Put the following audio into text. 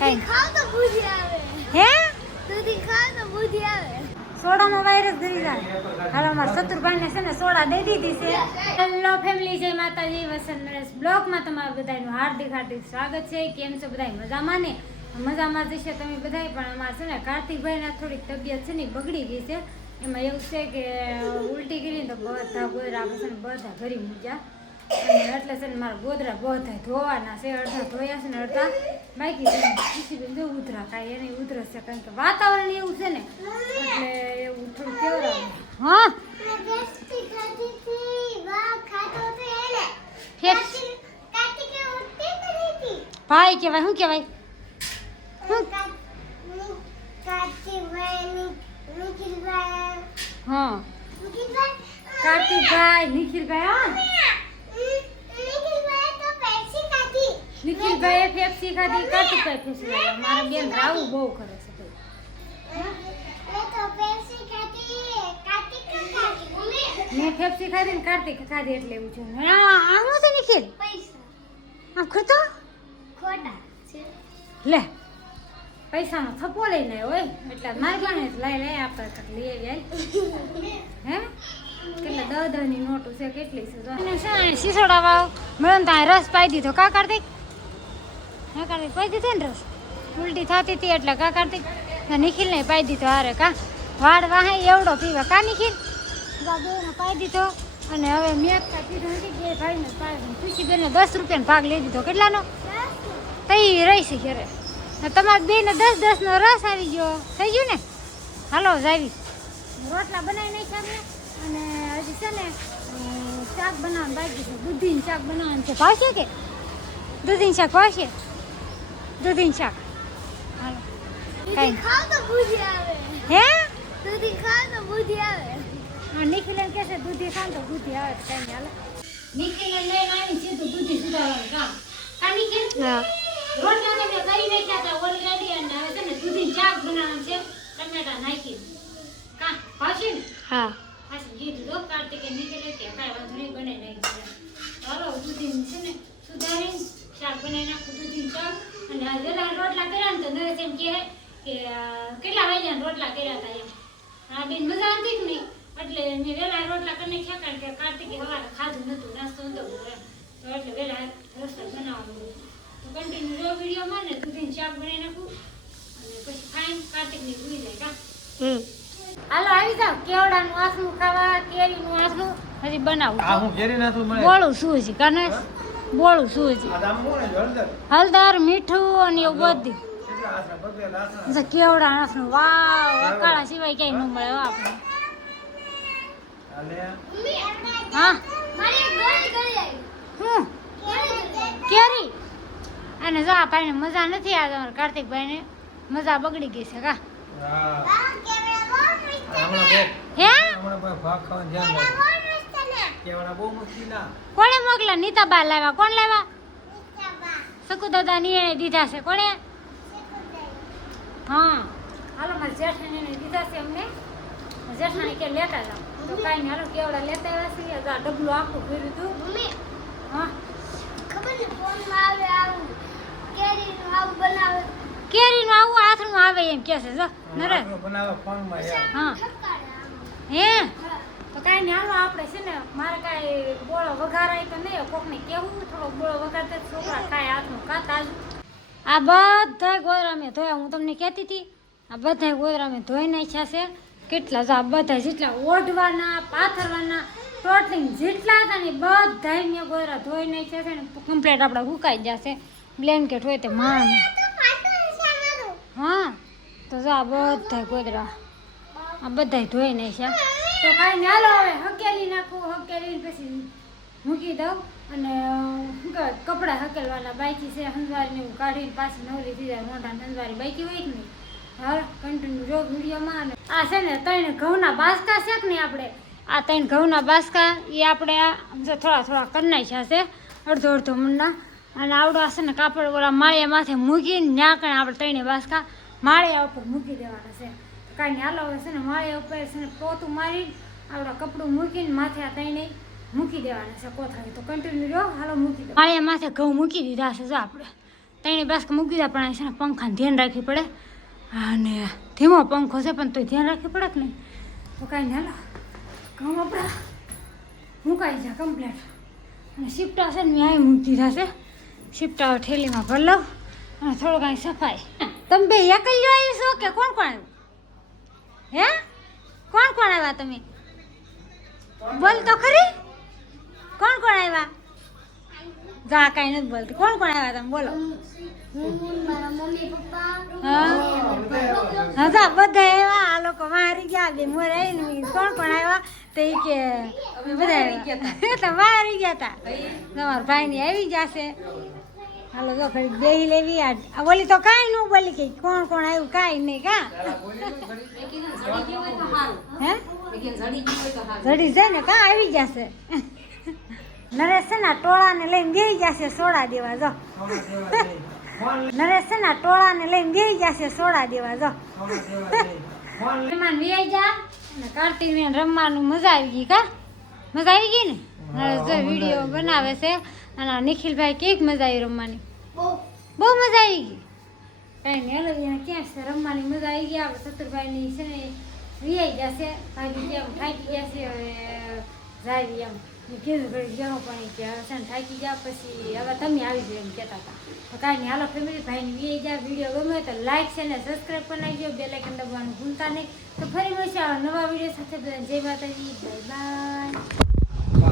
દૂધી ખાવ તો બુદ્ધિ આવે. હે દૂધી ખાવ તો બુદ્ધિ આવે. સોડામાં વાયરસ ધરી જાય. હાલો અમારા શત્રુભાઈને છે ને સોડા દઈ દીધી છે. હેલો ફેમિલી, જય માતાજી. વસંત નરેશ બ્લોગમાં તમારું બધાનું હાર્દિક હાર્દિક સ્વાગત છે. કેમ છો બધા? મજામાં ને? મજામાં જશે તમે બધા. પણ અમારે છે ને કાર્તિકભાઈના થોડીક તબિયત છે ને બગડી ગઈ છે. એમાં એવું છે કે ઉલટી કરી તો બધા ગોદરા આપણે છે ને બધા ઘરી મૂક્યા. અને એટલે છે ને મારા ગોદરા બધા ધોવાના છે. અડધા ધોયા છે ને અડધા બાકી છે. ખુશીબેન જો ઉધરા કાંઈ એને ઉધરસ છે, કારણ કે વાતાવરણ એવું છે ને એટલે એવું થોડું કેવડાવે. હા ભાઈ કહેવાય. શું કહેવાય? હા કાર્તિકભાઈ, નિખિલભાઈ. હા નિખિલભાઈએ ફેફસી ખાધી, કાર્તિકભાઈ ફેફસી ખાધી. મારા બેન રાવું બહુ કરે છે. મેં ફેફસી ખાધી ને કાર્તિક ખાધી એટલે એવું છે. આમ છે નિખિલ આમ ખોટો લે પૈસાનો થપ્પો લઈને હોય એટલે મારી પાસે લઈ લઈ આપણે લઈ જાય. હે કેટલા 10 ની નોટો છે, કેટલી છે સિસોડા વાવ મળે ને ત્યાં રસ પાઈ દીધો. કા કાર્તિક? હા કાર્તિક પાઈ દીધો ને રસ. ઉલટી થતી હતી એટલે કા કાર્તિક નિખિલ ને પાઈ દીધો. હારે કા વાડ વાહે એવડો પીવા. કા નિખિલ બેને પાઈ દીધો. અને હવે મેં કીધું નથી બે ભાઈને પાડી. ખુશીબેનને 10 રૂપિયાનો ભાગ લઈ દીધો. કેટલાનો? તઈ રહી છે ઘરે. તમારે બેને 10-10 નો રસ આવી ગયો. થઈ ગયું ને? હાલો જાવી રોટલા બનાવી નાખ્યા મેં. અને હજી છે ને શાક બનાવવાનું બાકી છે. દૂધીનું શાક બનાવવાનું છે. ભાવશે કે દૂધીનું શાક? ભાવશે દૂધીનું શાક. હાલો દૂધી ખાવ તો બુદ્ધિ આવે. હે દૂધી ખાવ તો બુદ્ધિ આવે. હા નિખિલ એમ કહેશે દૂધી ખાવ તો બુદ્ધિ આવે. તો કઈ હાલો નિખિલ લઈને આવી સીધું દૂધી સુધારવાનું કામ. કા નિખિલ? હા રોટલા તમે કરી નાખ્યા હતા ઓલરેડી. અને હવે છે ને દૂધીનું શાક બનાવવાનું છે ટમેટા નાખી. કા ભાવશે ને? હા પાછું કીધું તો કાર્તિકે નીકળે કે કાંઈ વાંધો નહીં બનાવી નાખી. ચાલો દૂધીનું છે ને સુધારીને શાક બનાવી નાખું. દૂધીનું શાક. અને વેલા રોટલા કર્યા ને તો નરેશ એમ કહે કે કેટલા વાગ્યા રોટલા કર્યા હતા એમ. આ બેન મજા આવતી જ નહીં એટલે મેં વેલા રોટલા કરીને નાખ્યા. કારણ કે કાર્તિકે સવારે ખાધું નહોતું, નાસ્તો નહોતો તો એટલે વેલા રસ્તા બનાવવાનું. તો કન્ટિન્યુ જો વિડીયોમાં ને દૂધીનું શાક બનાવી નાખું અને પછી ખાઈને કાર્તિકને ભૂલી જાય. કા હાલો આવી જાવ. કેવડાનું આથણું ખાવા, કેરીનું આથણું હજી બનાવું. આ હું કેરી નાથું મળે. બોલું શું છે કને? બોલું શું છે? હળદર, મીઠું અને એવું બધું. કેવડા આથણું વાવ અકાળા સિવાય ક્યાંય ન મળે આપણે. હા હું કેરી. અને જા ભાઈને મજા નથી આ તમારા કાર્તિકભાઈને મજા બગડી ગઈ છે. કા કોણે મોકલા? નીતાબા લાવ્યા. કોણ લાવ્યા? શકુ દાદા ની દીધા છે. કોણે? હા હાલો મારા જેઠાણીને દીધા છે અમને. જેઠાણી કે લેતા જાઓ તો કાંઈ નહીં. હાલો કેવડા લેતા આવ્યા છીએ. આ ડબલું આખું ભર્યું હતું. હા ખબર ને ફોનમાં આવે આવું કેરીનું આવું બનાવે. કેરીનું આવું આથણું આવે એમ કે છે. જો નરેશ હા હે તો કાંઈ નહીં. હાલો આપણે છે ને મારે કાંઈ બોળો વઘારાય તો નહીં. કોકને કેવું થોડો બોળો વઘારતા છોકરા કાંઈ હાથનું ખાતા. આ બધા ગોદરા મેં ધોયા. હું તમને કહેતી હતી આ બધા ગોદરા મેં ધોઈ નાખ્યા છે. કેટલા જો આ બધા જેટલા ઓઢવાના પાથરવાના ટોટલી જેટલા હતા ને બધા મેં ગોદરા ધોઈ નાખ્યા છે ને કમ્પ્લેટ આપણે સુકાઈ જશે. બ્લેન્કેટ હોય તે માણ. હા તો જો આ બધા ગોદરા આ બધા ધોઈ નાખ્યા. તો કાંઈ નહીં. હાલો હવે હકેલી નાખું. હકેલી પછી મૂકી દઉં. અને શું કહેવાય કપડાં હકેલવાના બાકી છે. હંજવારીને હું કાઢીને પાછી નવરી થઈ જાય. મોઢા હંજવારી બાકી હોય કે નહીં. હા કન્ટિન્યુ જો વિડીયોમાં. અને આ છે ને 3 ઘઉંના બાસકા છે કે નહીં આપણે આ 3 ઘઉંના બાસકા એ આપણે જો થોડા થોડા કરી નાખ્યા છે. અડધો અડધો મણના. અને આવડો છે ને કાપડ ઓલા માળિયા માથે મૂકીને ત્યાં કણે આપણે 3 બાસકા માળિયા ઉપર મૂકી દેવાના છે. કાંઈ નહીં. હાલો હવે છે ને માળિયા ઉપર છે ને પોતું મારીને આવડા કપડું મૂકીને માથે આ 3 મૂકી દેવાના છે કોથળી. તો કન્ટિન્યુ રહ્યો. હાલો મૂકી દો. માળિયા માથે ઘઉં મૂકી દીધા છે. જો આપણે ત્રણે બાસ્ક મૂકી દીધા પણ છે ને પંખાને ધ્યાન રાખવી પડે અને ધીમો પંખો છે પણ તોય ધ્યાન રાખવી પડે કે નહીં તો કાંઈ નહીં હાલો કામ આપણા મુકાઈ જાય કમ્પ્લેટ અને શિફ્ટા છે ને મેં અહીં મૂકી દીધા છે શિફ્ટા ઠેલીમાં ભરી લઉં અને થોડું કાંઈ સફાઈ તમે બે એકલ્યો આવી છો કે કોણ કોણ આવ્યું હે કોણ કોણ આવ્યા તમે બોલ તો ખરી કોણ કોણ આવ્યા જા કાંઈ નથી બોલતી કોણ કોણ આવ્યા તમે બોલો મારા મમ્મી પપ્પા હા જા બધા આવ્યા આ લોકો મારી ગયા બે મોર આવીને કોણ કોણ આવ્યા તો એ કે બધા આવ્યા મારી ગયા હતા તમારા ભાઈની આવી જશે હાલો જો ખરી બેહી લેવી આ બોલી તો કાંઈ ન બોલી કે કોણ કોણ આવ્યું કાંઈ નહીં કા હે જડી જાય ને કાં આવી જશે નરેશ છે ને ટોળાને લઈને બેહી જશે સોડા દેવા જો નરેશ છે ને ટોળાને લઈને બેહી જશે સોડા દેવા જો રમવાનું વેઈ જા અને કાર્તિકને રમવાનું મજા આવી ગઈ કા મજા આવી ગઈ ને નરેશ જો વિડીયો બનાવે છે અને નિખિલભાઈ કેવી મજા આવી રમવાની બહુ મજા આવી ગઈ કાંઈ નહીં હલો એને ક્યાં છે રમવાની મજા આવી ગઈ આપણે સતુરભાઈની છે ને રિયાઈ જશે ભાગી ગયા થાકી ગયા છે હવે જાય એમ કીધું ઘડી જવું પણ કે હવે છે ને થાકી ગયા પછી હવે તમે આવી જાય એમ કહેતા હતા તો કાંઈ નહીં હાલો ફેમિલી ભાઈને વી જાય વિડીયો ગમે તો લાઈક છે ને સબસ્ક્રાઈબ કરી નાખજો બેલ આઇકન દબાવવાનું ભૂલતા નહીં તો ફરી મળશે નવા વિડીયો સાથે જય માતાજી બાય બાય